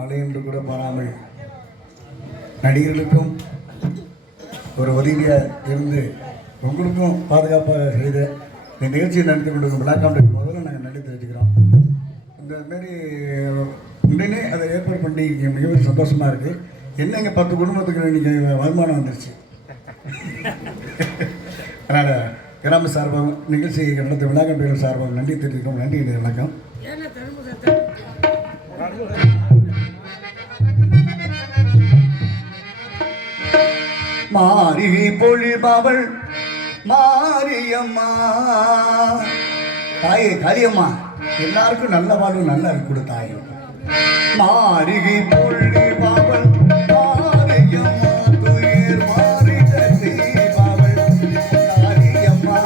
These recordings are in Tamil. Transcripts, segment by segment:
மழையென்று கூட பாராமல் நடிகர்களுக்கும் ஒரு உதவியாக இருந்து உங்களுக்கும் பாதுகாப்பாக செய்த இந்த நிகழ்ச்சியை நடத்தி கொண்டிருக்கும் பிளாக் காமெடி முதல்ல நாங்கள் நன்றி தெரிவிச்சுக்கிறோம். இந்தமாரி உடனே அதை ஏற்பாடு பண்ணி மிகவும் சந்தோஷமாக இருக்குது. என்னங்க 10 குடும்பத்துக்கு இன்றைக்கி வருமானம் வந்துருச்சு. அதனால் கிராம சார்பாகவும் நிகழ்ச்சி நடத்த விழா கம்பிகள் சார்பாகவும் நன்றி தெரிவிக்கிறோம். நன்றி, வணக்கம். மாரிகை பொழிபவள் மாரியம்மா தாயே காரியம்மா, எல்லாருக்கும் நல்ல வாழ்வு நல்லா இருக்கு தாயே. மாரிகை பொழிபவள் மாரியம்மா, துயர் மாறிட செய்பவள் காரியம்மா.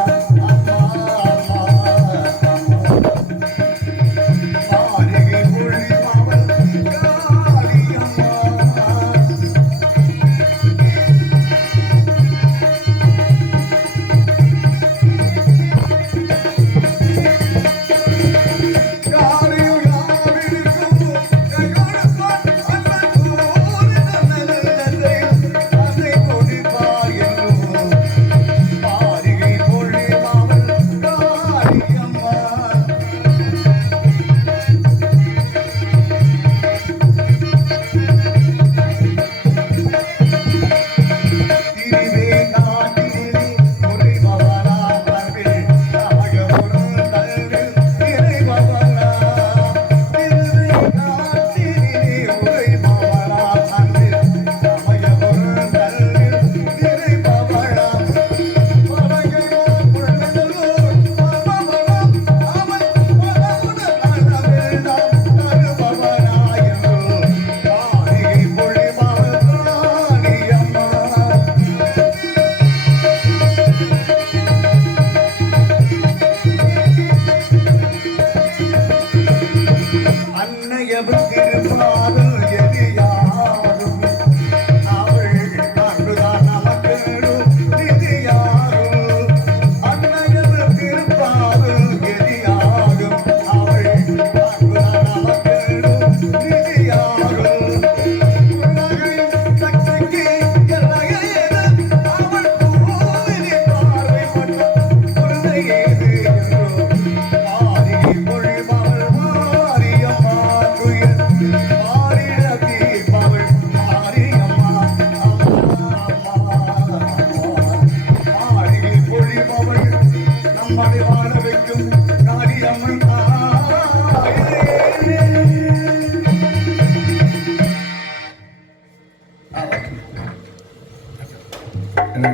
மாரிகை பொழிபவள் காரியம்மா.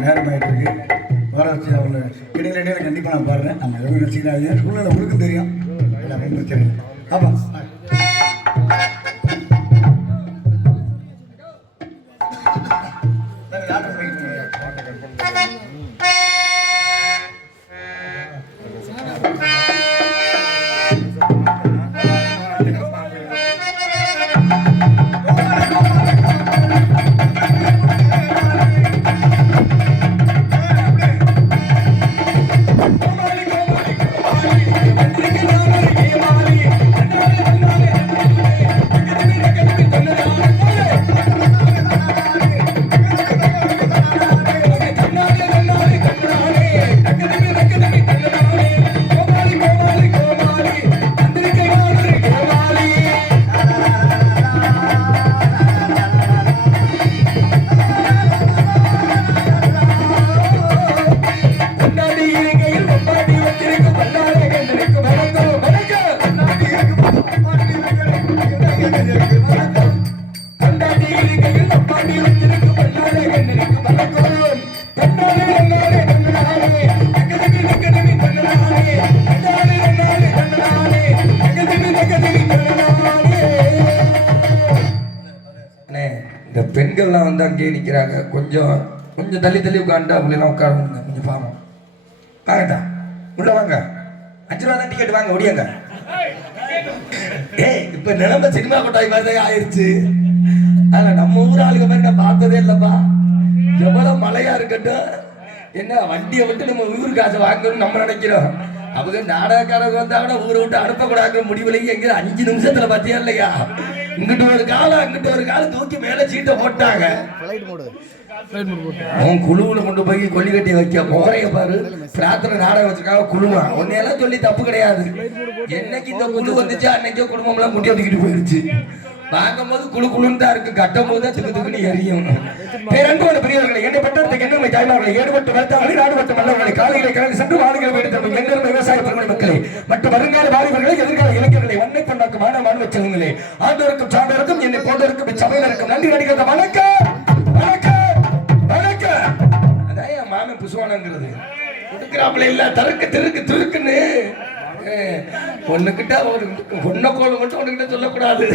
நேரமாயிட்டு வளர்ச்சி அவங்கள இடையில கண்டிப்பாக நான் பாடுறேன். நம்ம எதுவும் நினச்சிக்கிறாங்க சூழ்நிலை உங்களுக்கும் தெரியும். எல்லாமே பிரச்சனை இல்லை. ஆமாம், எல்லாம் வந்து அங்கேயே நிற்கிறாங்க. கொஞ்சம் கொஞ்சம் தள்ளி தள்ளி உட்காந்துட்டு அவங்களெல்லாம் உட்காருங்க. கொஞ்சம் பாவம். வாங்கட்டா, உள்ள வாங்க. 5 ரூபா தான் டிக்கெட், வாங்க ஒடியாங்க. ஏய், இப்ப நிலைமை சினிமா கொட்டாய் மாதிரி ஆயிடுச்சு. ஆனா நம்ம ஊர் ஆளுங்க மாதிரி நான் பார்த்ததே இல்லப்பா. எவ்வளவு மழையா இருக்கட்டும், என்ன வண்டியை விட்டு நம்ம ஊரு காசை வாங்கணும்னு நம்ம நினைக்கிறோம். அவங்க நாடகக்காரங்க வந்தாங்கன்னா ஊரை விட்டு அனுப்பக்கூடாது முடிவுலையே எங்க 5 நிமிஷத்துல பாத்தியா இல்லையா? இங்கிட்ட ஒரு காலம் அங்கிட்ட ஒரு காலம் தூக்கி மேல சீட்டை போட்டாங்க. அவன் குழுவுல கொண்டு போய் கொல்லி கட்டி வைக்க முகரைய பாரு. பிரார்த்தனை நாடகம் வச்சிருக்காங்க குழுவா. உன்னையெல்லாம் சொல்லி தப்பு கிடையாது. என்னைக்கு இந்த குழு வந்துச்சு அன்னைக்கே குடும்பம் எல்லாம் முட்டி வச்சுக்கிட்டு போயிருச்சு. வாங்கும் போது குழு குழுன்னு தான் இருக்கு, கட்டும் போது தான் திக்கு திக்குன்னு எரியும். பேரன்போடு பெரியவர்களை என்னை பட்டத்துக்கு என்ன தாய்மார்களை ஏடுபட்டு வளர்த்தாங்களே நாடுபட்டு மல்லவர்களை காலைகளை கடந்து சென்று வாழுங்கள் எடுத்த எங்கிருந்த விவசாய பெருமணி மக்களை மற்றும் வருங்கால வாலிபர்களை எதிர்கால இளைஞர்களை ஒன்றை பண்ணாக்கும் மாணவ செல்வங்களே ஆண்டோருக்கும் சான்றோருக்கும் என்னை போன்றோருக்கும் இச்சபையினருக்கும் நன்றி நடிக்கிறத வணக்கம் வணக்கம் வணக்கம். அதான் என் மாமன் புசுவானங்கிறது கொடுக்கிறாப்புல இல்ல தருக்கு திருக்கு திருக்குன்னு ஒண்ணுகிட்ட ஒரு பொண்ணை கோல் மட்டும் ஒண்ணுகிட்ட சொல்லக்கூடாது.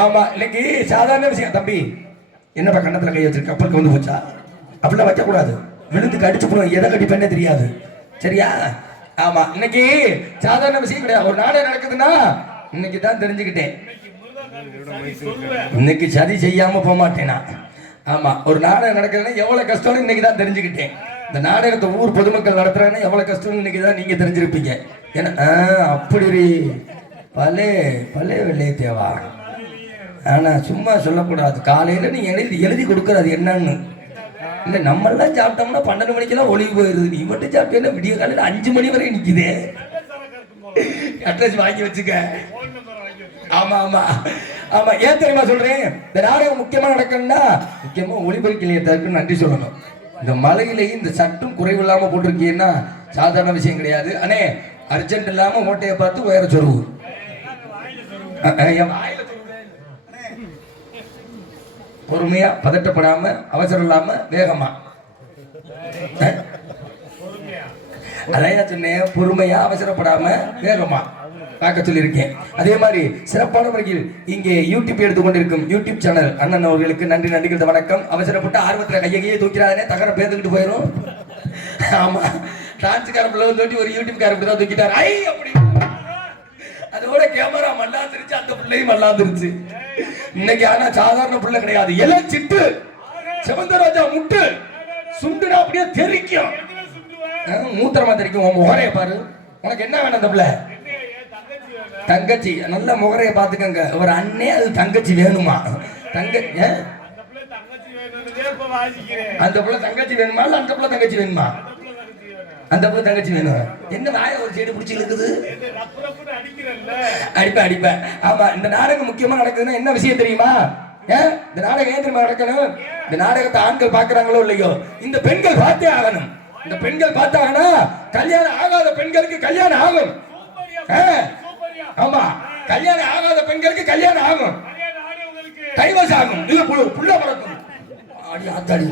ஆமா, இன்னைக்கு சாதாரண விஷயம். தம்பி என்னப்பா கண்ணத்துல கை வச்சிருக்க, கப்பலுக்கு வந்து போச்சா? அப்படிலாம் வைக்கக்கூடாது, விழுந்துக்கு அடிச்சு போடுவோம். எதை கட்டி பண்ணே தெரியாது, சரியா? ஆமா, இன்னைக்கு சாதாரண விஷயம் கிடையாது. ஒரு நாடகம் நடக்குதுன்னா இன்னைக்கு தான் தெரிஞ்சுக்கிட்டேன். இன்னைக்கு சதி செய்யாம போக மாட்டேனா? ஆமா, ஒரு நாடகம் நடக்குதுன்னா எவ்வளவு கஷ்டம்னு இன்னைக்கு தான் தெரிஞ்சுக்கிட்டேன். இந்த நாடகத்தை ஊர் பொதுமக்கள் நடத்துறாங்கன்னா எவ்வளவு கஷ்டம்னு இன்னைக்கு தான் நீங்க தெரிஞ்சிருப்பீங்க. ஏன்னா அப்படி பலே பலே வெள்ளையே தேவா. ஆனா சும்மா சொல்லக்கூடாது. காலையில நீ எழுதி கொடுக்கறது என்னன்னு இல்லை. நம்மளாம் சாப்பிட்டோம்னா 12 மணிக்கெல்லாம் ஒளிவு போயிருது. நீ மட்டும் சாப்பிட்டேன்னா விடிய காலையில் 5 மணி வரை நிற்குது. அட்ரஸ் வாங்கி வச்சுக்க. ஆமா ஆமா ஆமா. ஏன் தெரியுமா சொல்றேன்? இந்த நாடகம் முக்கியமா நடக்கணும்னா முக்கியமா ஒளிபரப்பு நிலையத்திற்கு நன்றி சொல்லணும். இந்த மலையிலேயே இந்த சட்டும் குறைவு இல்லாம போட்டிருக்கீங்கன்னா சாதாரண விஷயம் கிடையாது. அண்ணே, அர்ஜென்ட் இல்லாம ஓட்டையை பார்த்து உயர சொல்லுவோம். பொறுமையா, பதட்டப்படாம, அவசரம் இல்லாம, வேகமா. அதான் சொன்னேன், பொறுமையா, அவசரப்படாம, வேகமா பார்க்க சொல்லியிருக்கேன். அதே மாதிரி சிறப்பான முறையில் இங்கே யூடியூப் எடுத்துக்கொண்டிருக்கும் யூடியூப் சேனல் அண்ணன் அவர்களுக்கு நன்றி நன்றிகள் வணக்கம். அவசரப்பட்டு ஆர்வத்தில் கையை தூக்கிறானே தகர பேர்த்துக்கிட்டு போயிடும். ஆமா, டான்ஸுக்கார பிள்ளை தோட்டி ஒரு யூடியூப் கார தான் தூக்கிட்டார். ஐ அப்படி அதோட கேமரா மல்லாந்துருச்சு, அந்த பிள்ளையும் மல்லாந்துருச்சு. இன்னைக்கு ஆனா சாதாரண பிள்ளை கிடையாது. எல்லாம் சிட்டு செவந்தராஜா முட்டு சுண்டுனா அப்படியே தெரிக்கும், மூத்திரமா தெரிக்கும். உன் முகரைய பாரு. உனக்கு என்ன வேணும்? அந்த பிள்ளை தங்கச்சி. நல்ல முகரைய பாத்துக்கங்க. ஒரு அண்ணே அது தங்கச்சி வேணுமா? அந்த பிள்ளை தங்கச்சி வேணுமா இல்ல அந்த பிள்ளை தங்கச்சி வேணுமா? அந்த பிள்ளை தங்கச்சி வேணும். என்ன வாய ஒரு சைடு பிடிச்சி இருக்குது? அடிப்பேன். ஆமா, இந்த நாடகம் முக்கியமா நடக்குதுன்னா என்ன விஷயம் தெரியுமா? இந்த நாடகம் ஏன் தெரியுமா நடக்கணும்? இந்த நாடகத்தை ஆண்கள் பாக்குறாங்களோ இல்லையோ, இந்த பெண்கள் பார்த்தே ஆகணும். இந்த பெண்கள் பார்த்தாங்கன்னா கல்யாணம் ஆகாத பெண்களுக்கு கல்யாணம் ஆகும். ஆமா, கல்யாணம் ஆகாத பெண்களுக்கு கல்யாணம் ஆகும், டைவர்ஸ் ஆகும், இல்ல புள்ள பிறக்கும். அடி ஆத்தாடி,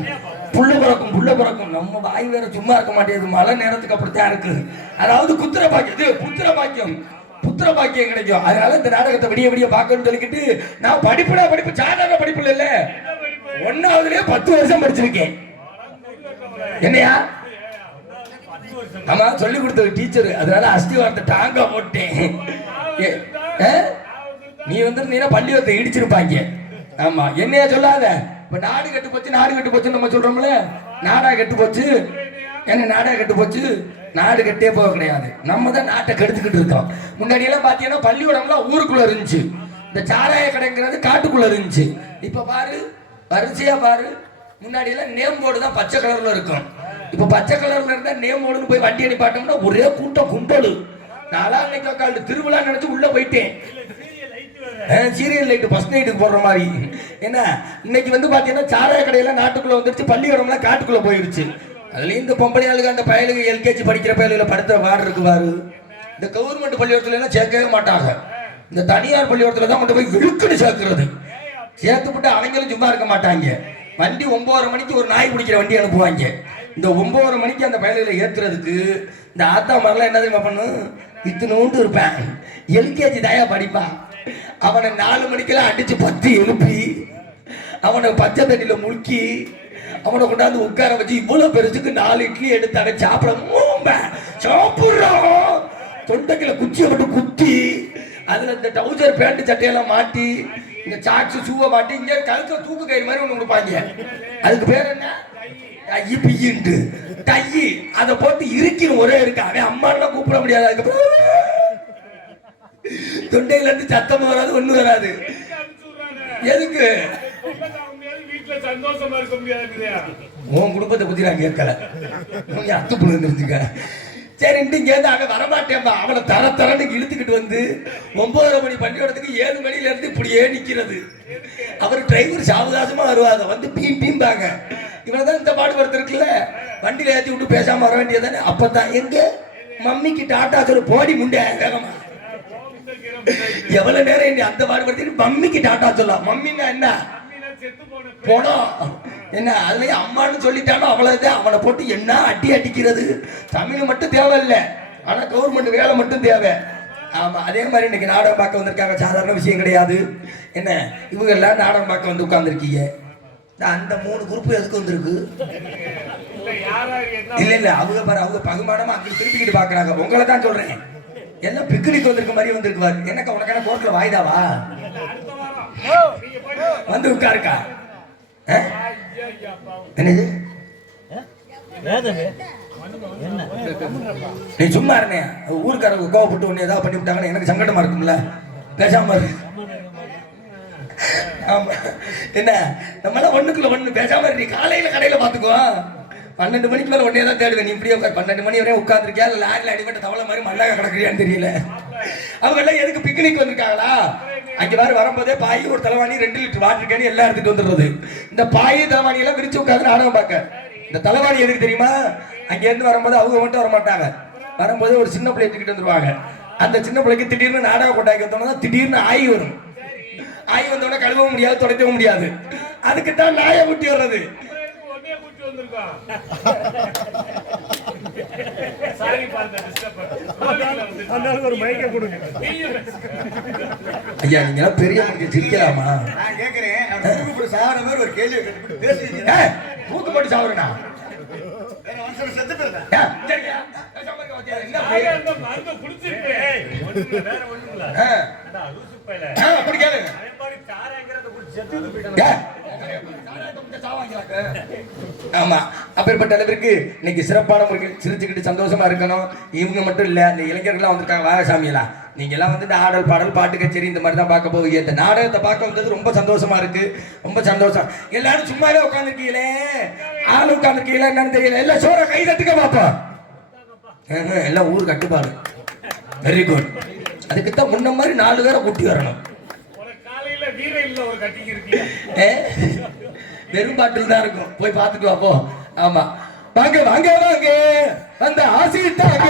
புள்ள பிறக்கும். நம்ம வாய் வேற சும்மா இருக்க மாட்டேங்குது. மழை நேரத்துக்கு அப்படித்தான் இருக்கு. அதாவது புத்திர பாக்கியம் கிடைக்கும். அதனால இந்த நாடகத்தை விடிய பார்க்கணும்னு சொல்லிக்கிட்டு நான் படிப்பு சாதாரண படிப்பு இல்ல, 1ஆவதுலயே 10 வருஷம் படிச்சிருக்கேன். என்னையா? ஆமா, சொல்லி கொடுத்த டீச்சர். அதனால அஸ்தி வார்த்தை டாங்கா போட்டேன். நீ வந்து பள்ளியத்தை இடிச்சிருப்பாங்க. ஆமா, என்னையா சொல்லாத. இப்ப நாடு கெட்டு போச்சு நம்ம சொல்றோம்ல. நாடா கெட்டு போச்சு. என்ன நாடா கெட்டு போச்சு? நாடு கெட்டே போக கிடையாது. நம்ம தான் நாட்டை கெடுத்துக்கிட்டு இருக்கோம். முன்னாடி எல்லாம் பாத்தீங்கன்னா பள்ளிக்கூடம்லாம் ஊருக்குள்ள இருந்துச்சு. இந்த சாராய கடைங்கிறது காட்டுக்குள்ள இருந்துச்சு. இப்ப பாரு, வரிசையா பாரு. முன்னாடி எல்லாம் நேம் போர்டு தான் பச்சை கலர்ல இருக்கும். இப்ப பச்சை கலர்ல இருந்தா நேம் போர்டுன்னு போய் வண்டி அனுப்பாட்டோம்னா ஒரே கூட்டம் கும்பலு. நான்லாம் அன்னைக்கு திருவிழா நினைச்சு உள்ள போயிட்டேன். சீரியல் லைட் ஃபர்ஸ்ட் நைட்டுக்கு போடுற மாதிரி. என்ன இன்னைக்கு வந்து பாத்தீங்கன்னா சாராய கடையில நாட்டுக்குள்ள வந்துருச்சு, பள்ளிக்கூடம்லாம் காட்டுக்குள்ள போயிருச்சு. அதுலயும் இந்த பொம்பளை ஆளுக்கு அந்த பயலுக்கு எல்கேஜி படிக்கிற பயலுல படுத்துற வார்டு இருக்கு பாரு. இந்த கவர்மெண்ட் பள்ளிக்கூடத்துல எல்லாம் சேர்க்கவே மாட்டாங்க. இந்த தனியார் பள்ளிக்கூடத்துல தான் கொண்டு போய் இழுக்குன்னு சேர்க்கிறது. சேர்த்துப்பட்டு அவங்களும் சும்மா இருக்க மாட்டாங்க. வண்டி 9:30 மணிக்கு ஒரு நாய் பிடிக்கிற வண்டி அனுப்புவாங்க. இந்த 9:30 மணிக்கு அந்த பயலுல ஏத்துறதுக்கு இந்த ஆத்தா மாதிரிலாம் என்ன தெரியுமா பண்ணும்? இத்தனோண்டு இருப்பேன், எல்கேஜி தயா படிப்பான். அவனை 4 மணிக்கெல்லாம் அடிச்சு 10 எழுப்பி அவனை பச்சை தண்ணியில முழுக்கி அவனை கொண்டாந்து உட்கார வச்சு இவ்வளவு பெருசுக்கு 4 இட்லி எடுத்தானே சாப்பிடுறான். தொண்டைக்குள்ள குச்சியை மட்டும் குத்தி அதுல இந்த டவுசர் பேண்ட் சட்டையெல்லாம் மாட்டி இந்த சாக்ஸ் ஷூவை மாட்டி இங்க கழுத்துல தூக்கு கயிறு மாதிரி ஒண்ணு கொடுப்பாங்க. அதுக்கு பேர் என்ன? டையி பிய்யின்ட்டு டையி. அதை போட்டு இருக்கிற ஒரே இருக்கு. அவன் அம்மாலாம் கூப்பிட முடியாது. அதுக்கப்புறம் தொண்டையில இருந்து சத்தம் வராது, ஒண்ணு வராது. எதுக்கு? சந்தோஷமா இருக்க முடியாது. உன் குடும்பத்தை பத்தி நான் கேட்கல. அத்துப்புள்ள இருந்துருச்சுக்க. சரின்ட்டு இங்கேருந்து அவன் வரமாட்டேன்பா. அவனை தரன்னு இழுத்துக்கிட்டு வந்து 9:30 மணி பள்ளியோடத்துக்கு 7 மணில இருந்து இப்படியே நிக்கிறது. அவர் டிரைவர் சாவகாசமா வருவாங்க. வந்து பீம்பாங்க. இவனதான் இந்த பாடுபடுத்திருக்குல்ல, வண்டியில ஏற்றி விட்டு பேசாம வர வேண்டியதானே. அப்பதான் எங்க மம்மிக்கு டாட்டா சொல்லு போடி முண்டை வேகமா. எவ்வளவு நேரம் என்ன அந்த பாடுபடுத்திட்டு மம்மிக்கு டாட்டா சொல்லலாம். மம்மின்னா என்ன? போனோம் என்ன? அதுலயும் அம்மான்னு சொல்லிட்டானோ அவ்வளவுதான். அவனை போட்டு என்ன அடி அடிக்கிறது. தமிழ் மட்டும் தேவையில்லை, ஆனா கவர்மெண்ட் வேலை மட்டும் தேவை. ஆமா, அதே மாதிரி இன்னைக்கு நாடகம் பார்க்க வந்திருக்காங்க. சாதாரண விஷயம் கிடையாது. என்ன இவங்க எல்லாம் நாடகம் பார்க்க வந்து உட்கார்ந்துருக்கீங்க. அந்த 3 குரூப் எதுக்கு வந்திருக்கு? இல்ல அவங்க பாரு, அவங்க பகுமானமா அங்க திருப்பிக்கிட்டு பாக்குறாங்க. உங்களை தான் சொல்றேன். எல்லாம் பிக்னிக் வந்திருக்க மாதிரி வந்திருக்குவாரு. எனக்கு உனக்கான கோர்ட்ல வாய்தாவா? வந்து உட்காருக்கா. என்னது? நீ சும்மா இருந்தே. ஊருக்காரங்க கோவப்பட்டு ஒண்ணு ஏதாவது பண்ணி விட்டாங்கன்னு எனக்கு சங்கடமா இருக்கும்ல. பேசாம இருக்கு. ஆமா, என்ன நம்மளாம் ஒண்ணுக்குள்ள ஒண்ணு பேசாம இருக்கு. காலையில கடையில பாத்துக்குவோம். 12 மணிக்கு மேல ஒன்னே தான் தேடுவேன். நீ இப்படியே 12 மணி வரையும் உட்காந்துருக்கியா, இல்ல லாரில அடிபட்ட தவளை மாதிரி மல்லாக கிடக்குறியான்னு தெரியல. அவங்க எல்லாம் எதுக்கு பிக்னிக் வந்திருக்காங்களா? அங்க வேற வரும்போதே பாய், ஒரு தலைவாணி, 2 லிட்டர் வாட்டர் கேன் எல்லாம் எடுத்துட்டு வந்துடுறது. இந்த பாய் தலைவாணி எல்லாம் விரிச்சு உட்காந்து நாடகம் பார்க்க. இந்த தலைவாணி எதுக்கு தெரியுமா? அங்க இருந்து வரும்போது அவங்க மட்டும் வர மாட்டாங்க. வரும்போது ஒரு சின்ன பிள்ளை எடுத்துக்கிட்டு வந்துருவாங்க. அந்த சின்ன பிள்ளைக்கு திடீர்னு நாடகம் கொண்டாக்கி வந்தோம்னா திடீர்னு ஆய் வரும். ஆய் வந்தோட கழுவவும் முடியாது, தொடக்கவும் முடியாது. அதுக்கு தான் நாயை ஊட்டி வர்றது. ஐயா, நீங்க பெரிய மனுஷன் சிரிக்கலாமா? நான் கேட்கிறேன். சாவர மாதிரி ஒரு கேள்வி பேசுறீங்க. தூக்கு போட்டு சாவறனா? செத்து போயிருந்தேன். ஆமா, அப்பேற்பட்ட அளவிற்கு இன்னைக்கு சிறப்பான முறையில் சிரிச்சுக்கிட்டு சந்தோஷமா இருக்கணும். இவங்க மட்டும் இல்ல, இந்த இளைஞர்கள்லாம் வந்திருக்காங்க. வாகசாமியெல்லாம் நீங்க எல்லாம் வந்து இந்த ஆடல் பாடல் பாட்டு கச்சேரி இந்த மாதிரி தான் பார்க்க போவீங்க. இந்த நாடகத்தை பார்க்க வந்தது ரொம்ப சந்தோஷமா இருக்கு. ரொம்ப சந்தோஷம். எல்லாரும் சும்மாவே உட்காந்துருக்கீங்களே, ஆளு உட்காந்துருக்கீங்களா என்னன்னு தெரியல. எல்லாம் சோற கை தட்டுக்க பார்ப்போம். எல்லாம் ஊர் கட்டுப்பாடு. Very good. அதுக்குத்தான் முன்ன மாதிரி 4 பேரை கூட்டி வரணும். வெறும் பாட்டில் தான் இருக்கும். போய் பார்த்துட்டு வாப்போ. ஆமா, வாங்க வாங்க வாங்க, அந்த ஆசிட்டாங்க.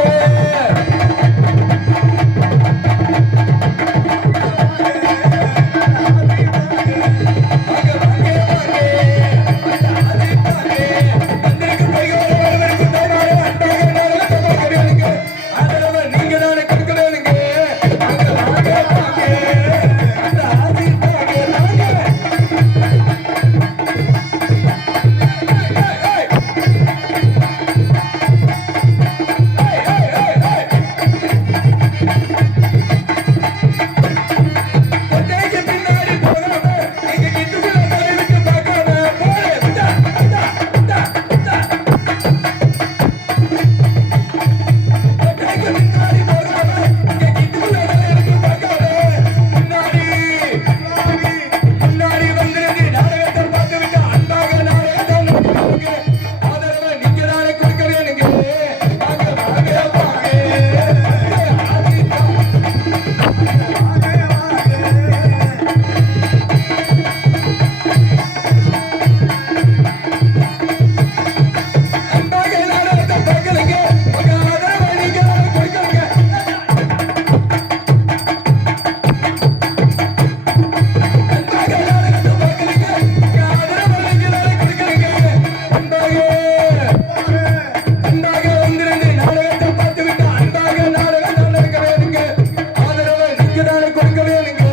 கொடுக்கவே இல்லைங்க.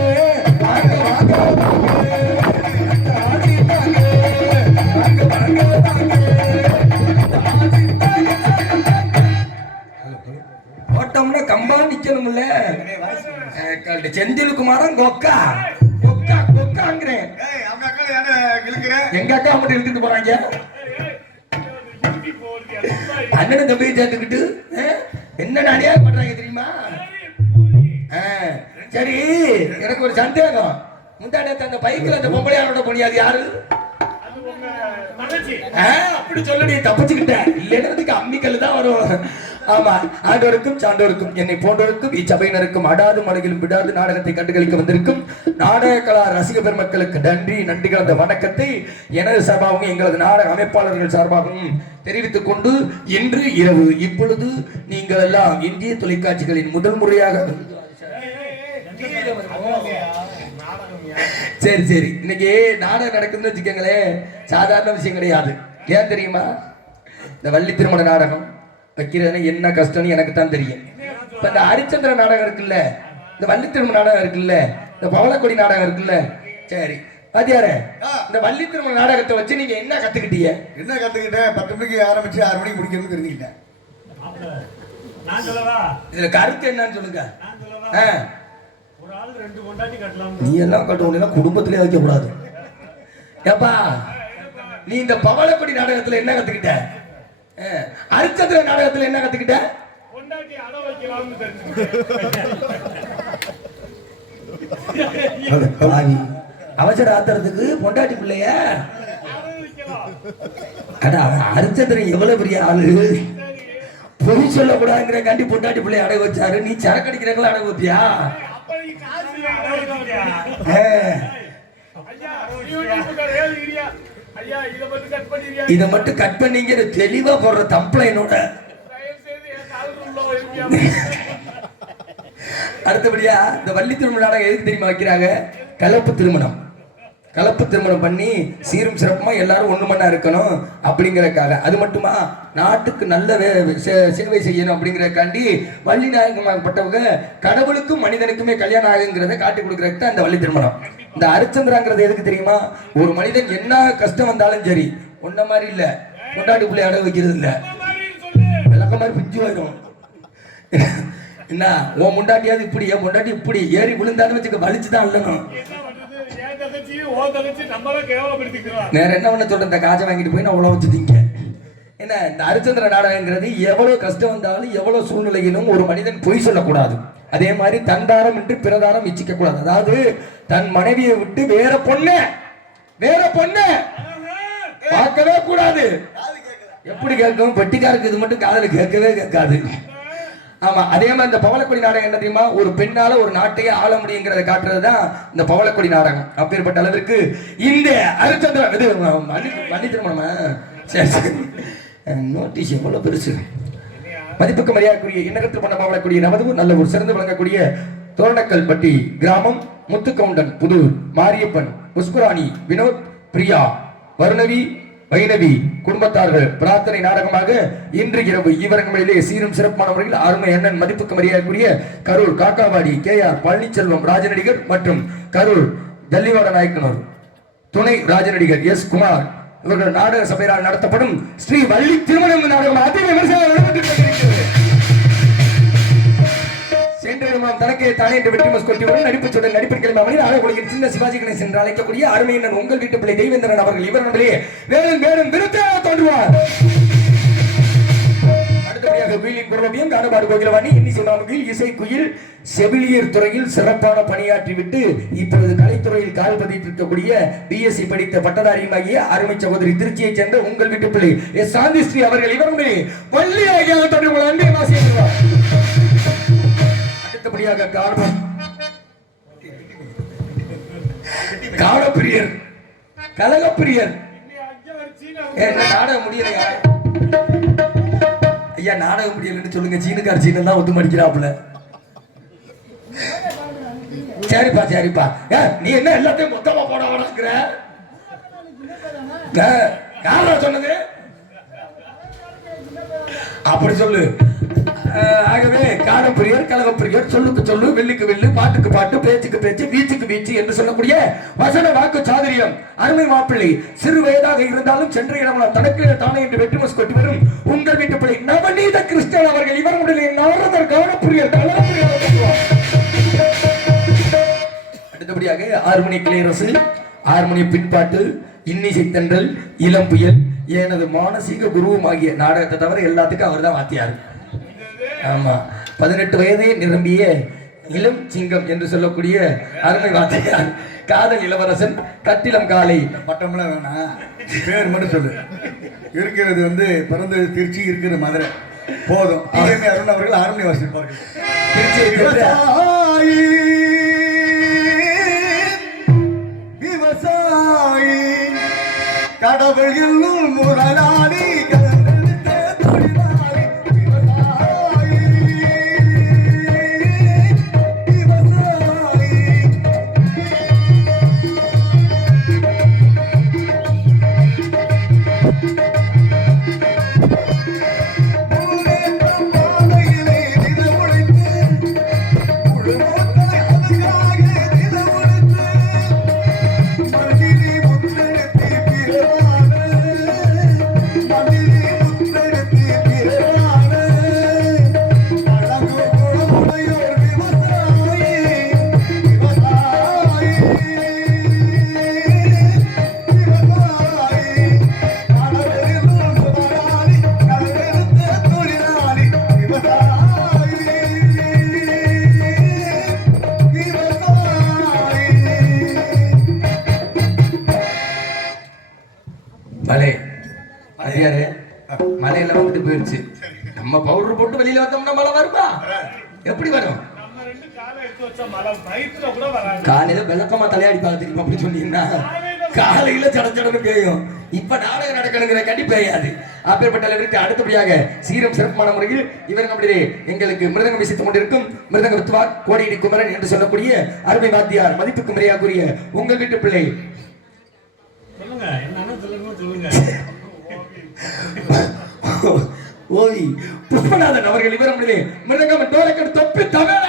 செந்தில் குமாரன் கொக்கா கொக்கா கொக்காங்கிறேன். அவங்க அக்கா என்ன இழுக்கிற? எங்க அக்கா மட்டும் இழுத்துட்டு போறாங்க. அண்ணனும் தம்பி சேர்த்துக்கிட்டு என்ன அநியாயம் பண்றாங்க தெரியுமா? சரி, எனக்கு ஒரு சந்தேகம். முந்தாடி அந்த பைக்கில் அந்த பொம்பளையாரோட போனியாது யாரு? அப்படி சொல்லி தப்பிச்சுக்கிட்டேன். இல்லைன்னு அம்மிக்கல் தான் வரும். ஆமா, ஆண்டோருக்கும் சான்றோருக்கும் என்னை போன்றோருக்கும் இச்சபையினருக்கும் அடாது மலையிலும் விடாது நாடகத்தை கண்டுகளிக்க வந்திருக்கும் நாடக கலா ரசிக பெருமக்களுக்கு நன்றி கலந்த வணக்கத்தை எனது சார்பாகவும் எங்களது நாடக அமைப்பாளர்கள் சார்பாகவும் தெரிவித்துக் கொண்டு இன்று இரவு இப்பொழுது நீங்கள் எல்லாம் இந்திய தொலைக்காட்சிகளின் முதல் முறையாக சரி இன்னைக்கு நாடகம் நடக்குதுன்னு வச்சுக்கோங்களேன், சாதாரண விஷயம் கிடையாது. ஏன் தெரியுமா? இந்த வள்ளி திருமண நாடகம் வைக்கிறதுன்னு என்ன கஷ்டம்னு எனக்கு தான் தெரியும். இப்ப இந்த ஹரிச்சந்திர நாடகம் இருக்குல்ல, இந்த வள்ளி திருமண நாடகம் இருக்குல்ல, இந்த பவளக்கொடி நாடகம் இருக்குல்ல, சரி பாத்தியாரே, இந்த வள்ளி திருமண நாடகத்தை வச்சு நீங்க என்ன கத்துக்கிட்டீங்க? என்ன கத்துக்கிட்டேன்? 10 மணிக்கு ஆரம்பிச்சு 6 மணிக்கு முடிக்கணும்னு தெரிஞ்சுக்கிட்டேன். இதுல கருத்து என்னன்னு சொல்லுங்க. நீ எல்லாம் கட்டுவோம் குடும்பத்திலே வைக்க கூடாது. ஏப்பா, நீ இந்த பவளக்கொடி நாடகத்துல என்ன கத்துக்கிட்ட? ஹரிச்சந்திர நாடகத்துல என்ன கத்துக்கிட்ட? அவசர ஆத்திரத்துக்கு பொண்டாட்டி பிள்ளைய ஹரிச்சந்திரன் எவ்வளவு பெரிய ஆளு, பொய் சொல்லக்கூடாதுங்கிற காண்டி பொண்டாட்டி பிள்ளைய அடகு வச்சாரு. நீ சரக்கு அடிக்கிறவங்கள அடகு வப்பியா? இத மட்டும் கட் பண்ணீங்க தெளிவா போடுற தம்ப்ளைனோட. அடுத்தபடியா இந்த வள்ளி திருமண நாடகம் எதுக்கு தெரியுமா வைக்கிறாங்க? கலப்பு திருமணம் பண்ணி சீரும் சிறப்புமா எல்லாரும் ஒண்ணு மண்ணா இருக்கணும் அப்படிங்கறக்காக. அது மட்டுமா, நாட்டுக்கு நல்ல சேவை செய்யணும் அப்படிங்கறக்காண்டி வள்ளி நாயகமாகப்பட்டவங்க கடவுளுக்கும் மனிதனுக்குமே கல்யாணம் ஆகுங்கிறத காட்டி கொடுக்கறதுக்கு தான் இந்த வள்ளி திருமணம். இந்த ஹரிச்சந்திராங்கிறது எதுக்கு தெரியுமா? ஒரு மனிதன் என்ன கஷ்டம் வந்தாலும் சரி, ஒன்ன மாதிரி இல்ல பொண்டாட்டி பிள்ளை அடகு வைக்கிறது இல்ல, விளக்க மாதிரி பிஞ்சு வரும். என்ன உன் முண்டாட்டியாவது இப்படி, என் முண்டாட்டி இப்படி ஏறி விழுந்தாலும் வச்சுக்க வலிச்சுதான் இல்லணும். வேற என்ன பண்ண சொல்ற? இந்த காஜை வாங்கிட்டு போய் நான் உழ வச்சுட்டீங்க. என்ன இந்த ஹரிச்சந்திர நாடகங்கிறது எவ்வளவு கஷ்டம் வந்தாலும் எவ்வளவு சூழ்நிலையிலும் ஒரு மனிதன் பொய் சொல்லக்கூடாது. அதே மாதிரி தன்தாரம் என்று பிறதாரம் இச்சிக்க கூடாது. அதாவது தன் மனைவியை விட்டு வேற பொண்ணு பார்க்கவே கூடாது. எப்படி கேட்கும்? பெட்டிக்காருக்கு இது மட்டும் காதல கேட்கவே கேட்காது. ஆமா, அதே மாதிரி இந்த பவளக்கொடி நாடகம் என்ன தெரியுமா? ஒரு பெண்ணால ஒரு நாட்டையே ஆள முடியுங்கிறத காட்டுறதுதான் இந்த பவளக்கொடி நாடகம். அப்பேற்பட்ட அளவிற்கு இந்த ஹரிச்சந்திரன் இது வள்ளி திருமணமா? சரி, நோட்டீஸ் எவ்வளவு பெருசு. மதிப்புக்கு மரியாதைக்குரிய இன்னகத்தில் பண்ண பவளக்கூடிய நமது நல்ல ஒரு சிறந்து விளங்கக்கூடிய தோரணக்கல் பட்டி கிராமம் முத்துக்கவுண்டன் புதூர் மாரியப்பன் புஷ்பராணி வினோத் பிரியா வருணவி வைணவி குடும்பத்தார்கள் பிரார்த்தனை நாடகமாக இன்று இரவு இவரங்களிலே சீரும் சிறப்பான முறையில் அருமை அண்ணன் மதிப்புக்கு மரியாதைக்குரிய கரூர் காக்காவாடி KR பழனிச்செல்வம் ராஜநடிகர் மற்றும் கரூர் ஜல்லிவாட நாயக்கனூர் துணை ராஜநடிகர் S குமார் இவர்கள் நாடக சபையால் நடத்தப்படும் ஸ்ரீ வள்ளி திருமணம் நாடகம் அதி விமர்சனம் நடைபெற்று தனக்கே தானே என்று வெற்றி மஸ்கொட்டியுடன் நடிப்பு சுடல் நடிப்பிற்கிழமை மனித ஆலயக்குழுவின் சின்ன சிவாஜி கணேசன் என்று அழைக்கக்கூடிய அருமையினர் உங்கள் வீட்டு பிள்ளை தெய்வேந்திரன் அவர்கள் இவர்களே வேலும் விருத்தாக தோன்றுவார். அடுத்தபடியாக குயிலின் குரலவியம் காணபாடு கோகிலவாணி இன்னி சொல்லாமல் இசை குயில் செவிலியர் துறையில் சிறப்பான பணியாற்றிவிட்டு இப்பொழுது கலைத்துறையில் கால் பதித்திருக்கக்கூடிய BSc படித்த பட்டதாரியுமாகிய அருமை சகோதரி திருச்சியைச் சேர்ந்த உங்கள் வீட்டு பிள்ளை S சாந்திஸ்ரீ அவர்கள் இவர்களே வள்ளி ஆகியாக தோன்றுவார். அன்பே வாசியவர். அடுத்தபடியாக காலப்பிரியர் கலகப்பிரியர். நாடகம் முடியலையா ஐயா? நாடகம் முடியலன்னு சொல்லுங்க. சீனுக்கார் சீனு தான் ஒத்து மடிக்கிறாப்புல. சரிப்பா நீ என்ன எல்லாத்தையும் மொத்தமா போட வளர்க்கிற? யாரா சொன்னது? அப்படி சொல்லு. ஆகவே காலப்பிரியர் கலகப்பிரியர் சொல்லுக்கு சொல்லு வெள்ளிக்கு வெள்ளு பாட்டுக்கு பாட்டு பேச்சுக்கு பேச்சு வீச்சுக்கு வீச்சு என்று சொல்லக்கூடிய வசன வாக்கு சாதுரியம் அருமை மாப்பிள்ளை சிறு வயதாக இருந்தாலும் சென்ற இடமெல்லாம் தனக்கு தானே என்று வெற்றி மஸ் கொட்டி வரும் உங்கள் வீட்டு பிள்ளை நவநீத கிருஷ்ணன் அவர்கள் இவர்களுடைய நாரதர் காலப்பிரியர் கலகப்பிரியர் அடுத்தபடியாக ஆறுமணி கிளையரசு, ஆறுமணி பின்பாட்டு, இன்னிசை தென்றல், இளம் புயல், எனது மானசீக குருவும் ஆகிய நாடகத்தை தவிர எல்லாத்துக்கும் அவர் தான் வாத்தியார். ஆமா, 18 வயதே நிரம்பிய இளம் சிங்கம் என்று சொல்லக்கூடிய அருமை வாத்தியார், காதல் இளவரசன், கட்டிலம் காலை. பட்டம்லாம் வேணாம், பேர் மட்டும் சொல்லு. இருக்கிறது வந்து பிறந்தது திருச்சி, இருக்கிற மதுரை போதும். அருண் அவர்கள் ஆரம்பி வாசிப்பார்கள். விவசாயி விவசாயி கடவுள் என்னும் முரளாடி மலை அதிகாரே, மலையெல்லாம் வந்துட்டு போயிருச்சு. நம்ம பவுடர் போட்டு வெளியில வந்தோம்னா மழை வருமா? எப்படி வரும்? காலையில விளக்கமா தலையாடிப்பாங்க தெரியுமா? அப்படி சொன்னீங்கன்னா காலையில சடச்சடன்னு பெய்யும். இப்ப நாடகம் நடக்கணுங்கிற கண்டி பெய்யாது. அப்பேற்பட்ட அளவிற்கு அடுத்தபடியாக சீரம் சிறப்பான முறையில் இவர் நம்முடைய எங்களுக்கு மிருதங்கம் விசித்துக் கொண்டிருக்கும் மிருதங்க வித்வான் கோடியடி குமரன் என்று சொல்லக்கூடிய அருமை வாத்தியார், மதிப்புக்கு மரியாதைக்குரிய உங்கள் வீட்டு பிள்ளை ஓய் புஷ்பநாதன் அவர்கள் இவர் நம்முடைய மிருதங்கம் டோலக்கன் தொப்பி தமிழ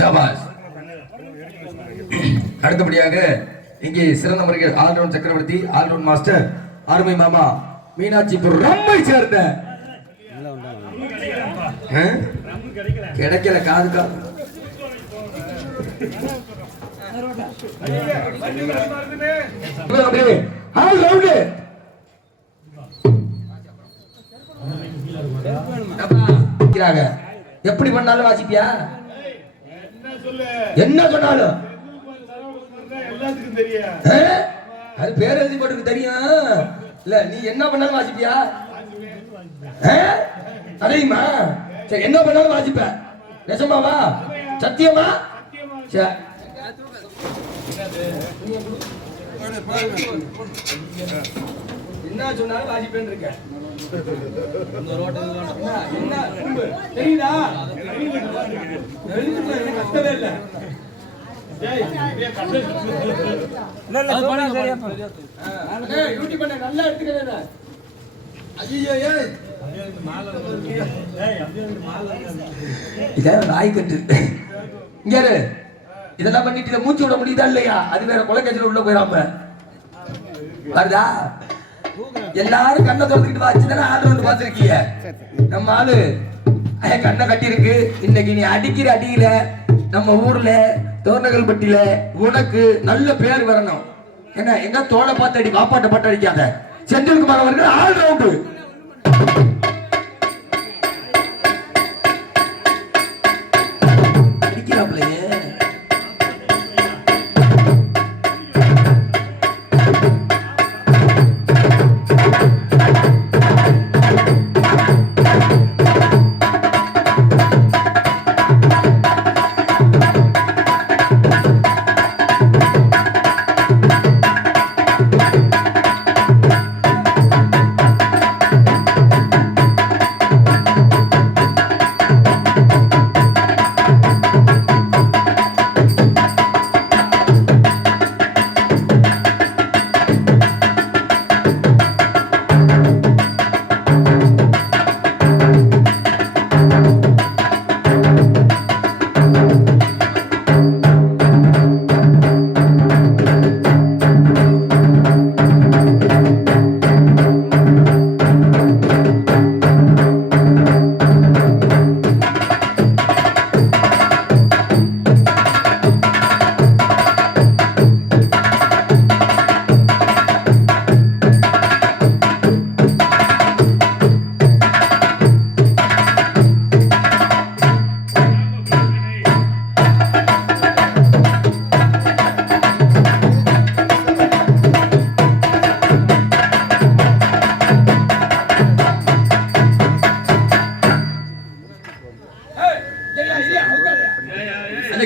சபாஸ். அடுத்தபடியாக இங்கே சிறந்த முறையில் ஆல்ரவுண்ட் சக்கரவர்த்தி ஆல்ரவுண்ட் மாஸ்டர் அருமை மாமா மீனாட்சிபுர் ரம்மை சேர்ந்த கிடைக்கல காதுக்கா எப்படி பண்ணாலும் வாசிப்பியா? என்ன சொன்னாலும் அது பேர் எழுதி போட்டு தெரியும் இல்ல. நீ என்ன பண்ணாலும் வாசிப்பியா? அதையுமா சரி, என்ன பண்ணாலும் வாசிப்ப. நெசமாவா? சத்தியமா? என்ன சொன்னாலும் வாசிப்பேன் இருக்க. என்ன தெரியுதா? கஷ்டமே இல்லை. நல்லா எடுத்துக்கிறேன். ராய்கட்டு இங்க இதெல்லாம் பண்ணிட்டு மூச்சு விட முடியுதா இல்லையா? அது வேற கொலைக்கட்சியில் உள்ள போயிடாம வருதா? எல்லாரும் கண்ணை திறந்துக்கிட்டு வாச்சுதானே ஆல்ரவுண்ட் பார்த்துருக்கீங்க. நம்ம ஆளு கண்ணை கட்டியிருக்கு. இன்னைக்கு நீ அடிக்கிற அடியில நம்ம ஊர்ல தோரணகல்பட்டியில உனக்கு நல்ல பேர் வரணும். என்ன எங்க தோலை பார்த்து அடி, வாப்பாட்ட பாட்டு அடிக்காத. செந்தில்குமார் அவர்கள் ஆல்ரவுண்டு. அடிக்கிறாப்லையே.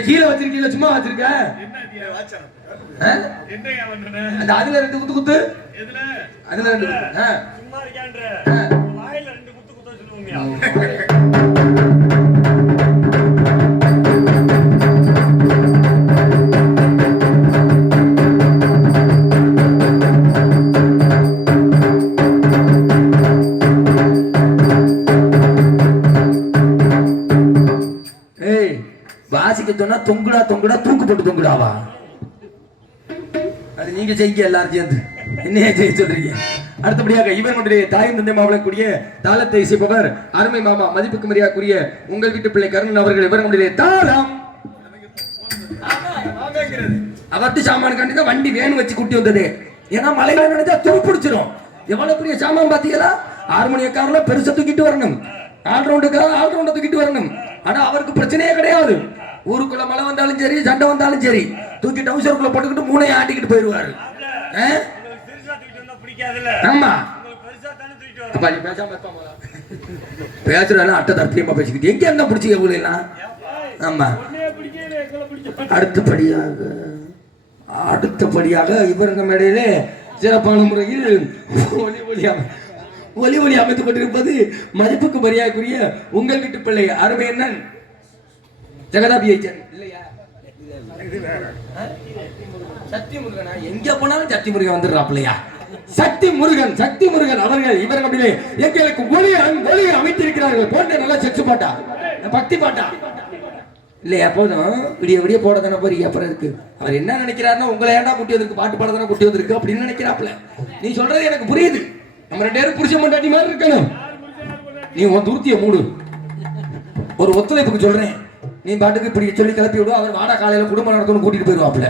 கீழே வச்சிருக்கீங்க சும்மா வச்சிருக்க. அதுல ரெண்டு குத்து குத்து. அதுல ரெண்டு சும்மா இருக்கான்ற வாயில ரெண்டு குத்து குத்து சொல்லுவீங்க. வாசிக்க சொன்னா தொங்குடா தொங்குடா தூக்கு போட்டு தொங்குடாவா? அது நீங்க செய்ய எல்லாரும் சேர்ந்து என்னைய செய்ய சொல்றீங்க. அடுத்தபடியாக இவர்களுடைய தாயும் தந்தை மாவளக்கூடிய தாளத்தை இசைப்பவர் அருமை மாமா மதிப்புக்கு மரியாதைக்குரிய உங்கள் வீட்டு பிள்ளை கருணன் அவர்கள். இவர்களுடைய தாளம் அவர்த்து சாமான் காண்டி தான் வண்டி வேணும் வச்சு கூட்டி வந்தது. ஏன்னா மலையில நினைச்சா துருப்பிடிச்சிடும். எவ்வளவு பெரிய சாமான் பாத்தீங்களா? ஹார்மோனியக்காரல பெருசா தூக்கிட்டு வரணும், ஆல்ரவுண்டுக்காக ஆல்ரவுண்ட தூக்கிட்டு வரணும். ஆனா அவருக்கு பிரச்சனையே கிடையாது. ஊருக்குள்ள மழை வந்தாலும் சரி, சண்டை வந்தாலும் சரி, தூக்கி டவுசருக்குள்ள போட்டுக்கிட்டு மூணையை ஆட்டிக்கிட்டு போயிடுவாரு. ஆமா பேசுறாலும் அட்டை தர்த்தியமா பேசிக்கிட்டு எங்க இருந்தா பிடிச்சிக்க கூடலாம். ஆமா அடுத்தபடியாக இவருங்க மேடையிலே சிறப்பான முறையில் ஒலி ஒளி அமைத்துக் கொண்டிருப்பது மதிப்புக்கு மரியாதைக்குரிய உங்கள் வீட்டு பிள்ளை அருமை அண்ணன் ஜெகதாபியைச்சன் இல்லையா? சக்தி முருகனா? எங்க போனாலும் சக்தி முருகன் வந்துடுறாப்லையா? சக்தி முருகன் அவர்கள் இவர்களுடைய எங்களுக்கு ஒளி அமைத்திருக்கிறார்கள். போன்ற நல்லா செச்சு பாட்டா, பக்தி பாட்டா இல்லை எப்போதும் விடிய விடிய போட தானே போறீங்க அப்புறம் இருக்கு அவர் என்ன நினைக்கிறாருன்னா உங்களை ஏன்டா குட்டி வந்திருக்கு பாட்டு பாட தானே குட்டி வந்திருக்கு அப்படின்னு நினைக்கிறாப்ல நீ சொல்றது எனக்கு புரியுது நம்ம 2 பேரும் புருஷன் பொண்டாட்டி மாதிரி இருக்கணும் நீ உன் துருத்திய மூடு ஒரு ஒத்துழைப்புக்கு சொல்றேன் நீ பாட்டுக்கு இப்படி சொல்லி கிளப்பி விடுவோம் அவர் வாடா காலையில குடும்பம் நடத்தணும் கூட்டிட்டு போயிடுவாப்ல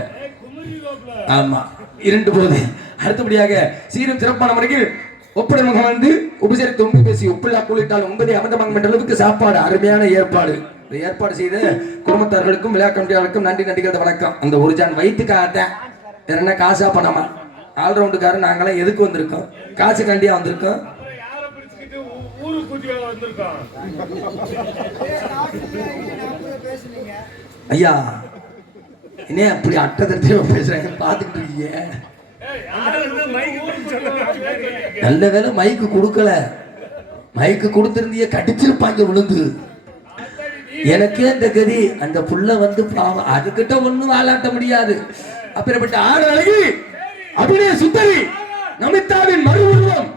ஆமா இரண்டு போது அடுத்தபடியாக சீரும் சிறப்பான முறையில் ஒப்படை முகம் வந்து உபசரித்து உண்மை பேசி உப்பில்லா கூலிட்டால் 9 அமர்ந்தமாக என்ற அளவுக்கு சாப்பாடு அருமையான ஏற்பாடு இந்த ஏற்பாடு செய்த குடும்பத்தார்களுக்கும் விழா கமிட்டியாளருக்கும் நன்றி நன்றிகள் வணக்கம் அந்த ஒரு ஜான் வயிற்றுக்காகத்தான் வேற என்ன காசா பண்ணாமா ஆல்ரவுண்டுக்காரர் நாங்களாம் எதுக்கு வந்திருக்கோம் காசு கண்டியா வந்திருக்கோம் ஐயா என்ன அப்படி அட்டத்தை பேசுறாங்க பாத்துக்கிட்டு இருக்கீங்க நல்ல வேலை மைக்கு கொடுக்கல மைக்கு கொடுத்திருந்திய கடிச்சிருப்பாங்க விழுந்து எனக்கே இந்த கதி அந்த புள்ள வந்து பாவம் அதுகிட்ட ஒண்ணும் வாலாட்ட முடியாது அப்படிப்பட்ட ஆறு அழகி அபிநய சுந்தரி நமிதாவின் மறு உருவம்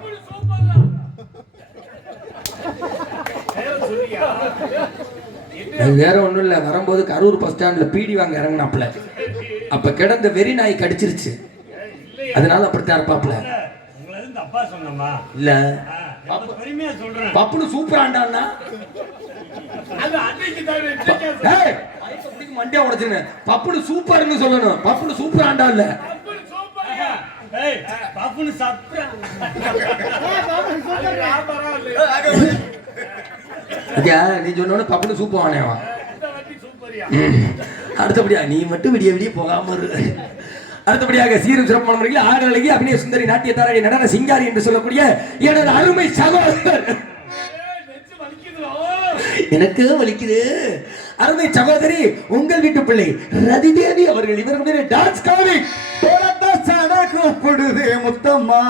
வேற ஒண்ணும் இல்ல வரும்போது கரூர் பஸ் ஸ்டாண்ட்ல பீடி வாங்க இறங்கினாப்ல அப்ப கிடந்த வெறி நாய் கடிச்சிருச்சு அதனால அப்படித்தான் இருப்பாப்ல இல்ல பப்புனு சூப்பராண்டான்னா மண்டியா உடைச்சுங்க பப்புனு சூப்பர்னு சொல்லணும் பப்புனு சூப்பராண்டா இல்ல நீ சொன்ன பப்புனு சூப்பர் வானேவா அடுத்தபடியா நீ மட்டும் விடிய விடிய போகாம அடுத்தபடியாக சீரும் சிறப்பான முறையில் ஆறு அழகி அபிநய சுந்தரி நாட்டிய தாரகை நடன சிங்காரி என்று சொல்லக்கூடிய எனது அருமை சகோதரர் எனக்கு வலிக்குது அருமை சகோதரி உங்கள் வீட்டு பிள்ளை ரதி தேவி அவர்கள் இவர்களுடைய டான்ஸ் காவி கூப்பிடுதே முத்தம்மா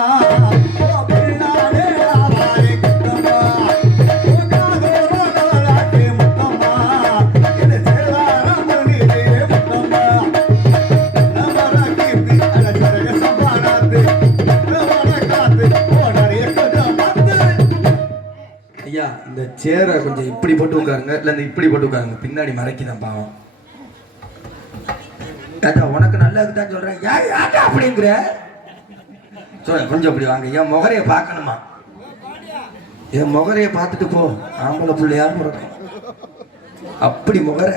ஐயா இந்த சேரை கொஞ்சம் இப்படி போட்டு உட்காருங்க இல்ல இந்த இப்படி போட்டு உட்காருங்க பின்னாடி மறைக்குதான் பாவம் உனக்கு நல்லதுக்கு தான் சொல்றேன் யாக்கா அப்படிங்கிற சொல்ல கொஞ்சம் அப்படி வாங்க என் முகரைய பார்க்கணுமா என் முகரைய பார்த்துட்டு போ ஆம்பளை பிள்ளையா முறக்கும் அப்படி முகர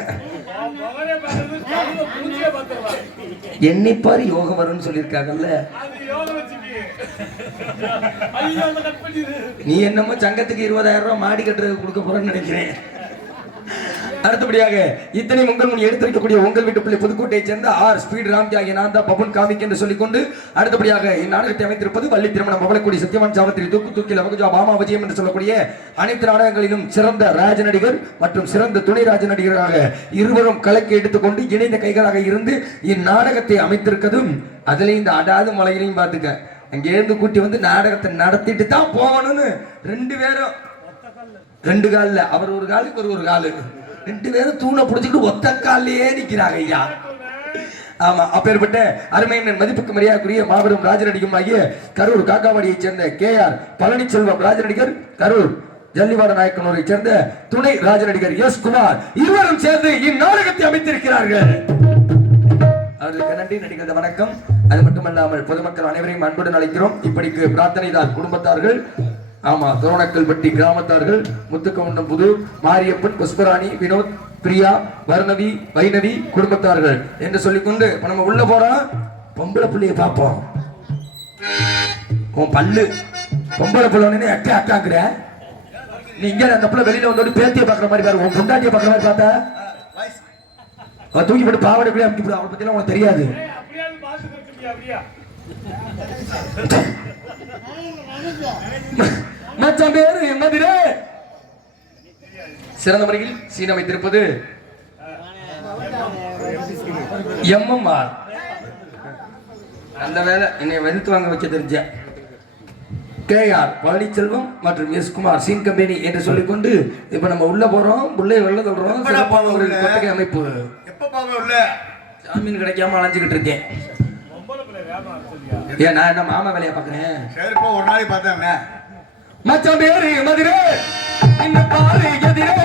என்னைப்பாரு யோகம் வரும்னு சொல்லியிருக்காங்கல்ல நீ என்னமோ சங்கத்துக்கு 20,000 ரூபாய் மாடி கட்டுறது கொடுக்க போறேன்னு நினைக்கிறேன் அடுத்தபடியாக இத்தனை உங்கள் முன் எடுத்திருக்கக்கூடிய உங்கள் வீட்டு பிள்ளை புதுக்கோட்டையை சேர்ந்த ஆர் ஸ்பீட் ராம் தியாகி நான் தான் பபன் காமிக் என்று சொல்லிக்கொண்டு அடுத்தபடியாக இந்நாடகத்தை அமைத்திருப்பது வள்ளி திருமணம் மகளக்குடி சத்யவான் சாவத்திரி தூக்கு தூக்கில் அவகுஜா பாமா விஜயம் என்று சொல்லக்கூடிய அனைத்து நாடகங்களிலும் சிறந்த ராஜ நடிகர் மற்றும் சிறந்த துணை ராஜ நடிகராக இருவரும் கலக்கி எடுத்துக்கொண்டு இணைந்த கைகளாக இருந்து இந்நாடகத்தை அமைத்திருக்கதும் அதுல இந்த அடாது மலையிலையும் பார்த்துக்க அங்கேருந்து கூட்டி வந்து நாடகத்தை நடத்திட்டு தான் போகணும்னு 2 பேரும் 2 காலில் அவர் ஒரு காலுக்கு ஒரு காலு 2 பேரும் தூணை பிடிச்சிட்டு ஒத்த காலிலேயே நிற்கிறாங்க ஐயா ஆமா அப்பேற்பட்ட அருமையின் மதிப்புக்கு மரியாதைக்குரிய மாபெரும் ராஜநடிகம் ஆகிய கரூர் காக்காவாடியைச் சேர்ந்த KR பழனிச்செல்வம் ராஜநடிகர் கரூர் ஜல்லிவாட நாயக்கனூரை சேர்ந்த துணை ராஜநடிகர் எஸ் குமார் இருவரும் சேர்ந்து இந்நாடகத்தை அமைத்திருக்கிறார்கள் அவர்களுக்கு நன்றி நடிகர் வணக்கம் அது மட்டுமல்லாமல் பொதுமக்கள் அனைவரையும் அன்புடன் அழைக்கிறோம் இப்படிக்கு பிரார்த்தனைதார் குடும்பத்தார்கள் ஆமா தோரணக்கல்பட்டி கிராமத்தார்கள் முத்துக்கவுண்டம் புதூர் மாரியப்பன் புஷ்பராணி வினோத் பிரியா வர்ணவி வைணவி குடும்பத்தார்கள் என்று சொல்லிக்கொண்டு நம்ம உள்ள போறோம் பொம்பளை பிள்ளைய பார்ப்போம் உன் பல்லு பொம்பளை பிள்ளை அக்கா அக்காங்கிற நீ இங்க அந்த பிள்ளை வெளியில வந்து பேத்திய பாக்குற மாதிரி பாரு உன் பொண்டாட்டிய பாக்குற மாதிரி பார்த்தா தூக்கி போட்டு பாவடை அப்படியே அமுக்கி அவளை பத்தி உனக்கு தெரியாது மச்சான் பேரு மதுரை சிறந்த முறையில் சீன் அமைத்திருப்பது MMR அந்த வேலை என்னை வெளுத்து வாங்க வைக்க தெரிஞ்ச KR பழனிச்செல்வம் மற்றும் எஸ் குமார் சீன் கம்பெனி என்று சொல்லிக்கொண்டு இப்ப நம்ம உள்ள போறோம் உள்ளே வெள்ள சொல்றோம் கொட்டகை அமைப்பு ஜாமீன் கிடைக்காம அலைஞ்சுக்கிட்டு இருக்கேன் ஏன் நான் என்ன மாமா வேலையை பாக்குறேன் ஒரு நாளைக்கு பார்த்தேன் மச்சான் பேரு மதுரை இந்த பாரு எதிரே